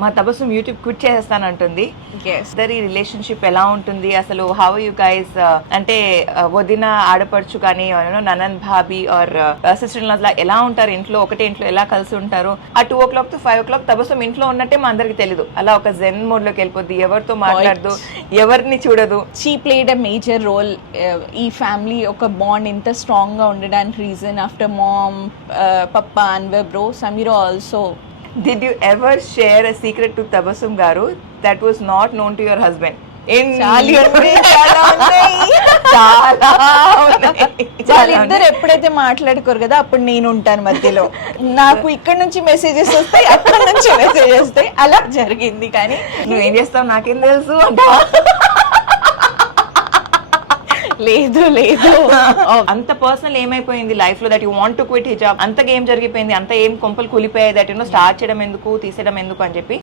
మా Tabassum YouTube quit చేసేస్తానంటుంది. ఇద్దరి relationship ఎలా ఉంటుంది అసలు, హౌ యూ గైస్, అంటే వదిన ఆడపడుచు కానీ ననన్ bhabhi are sister in law ఎలా ఉంటారు ఇంట్లో, ఒకటే ఇంట్లో ఎలా కలిసి ఉంటారు. ఆ 2 o'clock to 5 o'clock తబస్సుమ్ ఇంట్లో ఉన్నట్టే మా అందరికి తెలీదు. అలా ఒక జెన్ మోడ్ లోకి వెళ్ళిపోద్ది, ఎవరితో మాట్లాడదు, ఎవరిని చూడదు. She played a major role ఈ ఫ్యామిలీ ఒక బాండ్ ఇంత స్ట్రాంగ్ గా ఉండడానికి reason. After mom, papa, Anwar bro, Sameera also. Did you ever share a secret to Tabassum Garu that was not known to your husband? వాళ్ళిద్దరు ఎప్పుడైతే మాట్లాడుకోరు కదా అప్పుడు నేను ఉంటాను మధ్యలో. నాకు ఇక్కడ నుంచి మెసేజెస్ వస్తాయి, అక్కడ నుంచి మెసేజెస్ వస్తాయి, అలా జరిగింది. కానీ నువ్వేం చేస్తావు నాకేం తెలుసు అంట. లేదు అంత పర్సనల్ ఏమైపోయింది లైఫ్ లో that you want to quit hijab? అంతగా ఏం జరిగిపోయింది, అంత ఏం కొంపలు కూలిపోయాయి దట్ స్టార్ట్ చేయడం ఎందుకు, తీసేయడం ఎందుకు అని చెప్పి